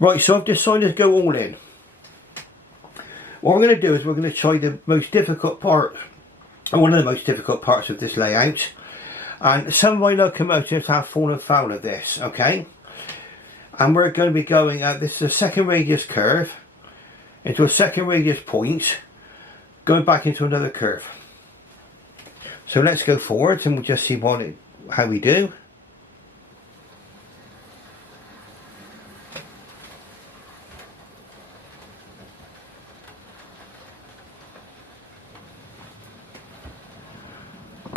Right, so I've decided to go all in. What we're going to do is we're going to try the most difficult part, or one of the most difficult parts of this layout. And some of my locomotives have fallen foul of this, okay? And we're going to be going, this is a second radius curve, into a second radius point, going back into another curve. So let's go forward and we'll just see how we do.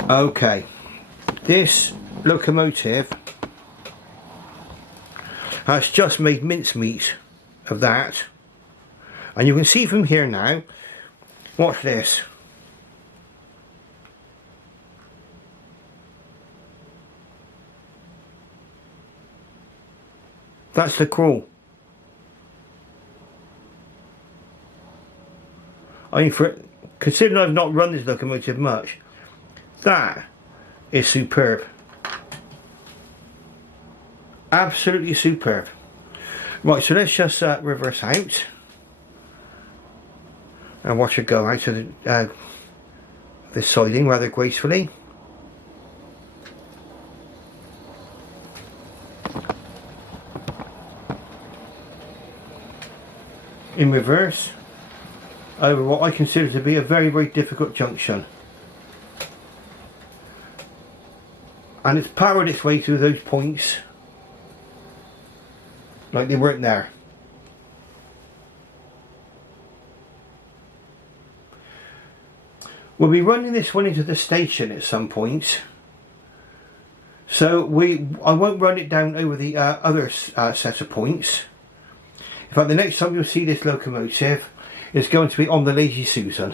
Okay, this locomotive has just made mincemeat of that, and you can see from here now, watch this. That's the crawl. I mean, considering I've not run this locomotive much, that is superb. Absolutely superb. Right, so let's just reverse out and watch it go out of the siding rather gracefully. In reverse over what I consider to be a very, very difficult junction. And it's powered its way through those points like they weren't there. We'll be running this one into the station at some point, so I won't run it down over the other set of points. In fact, the next time you'll see this locomotive is going to be on the Lazy Susan.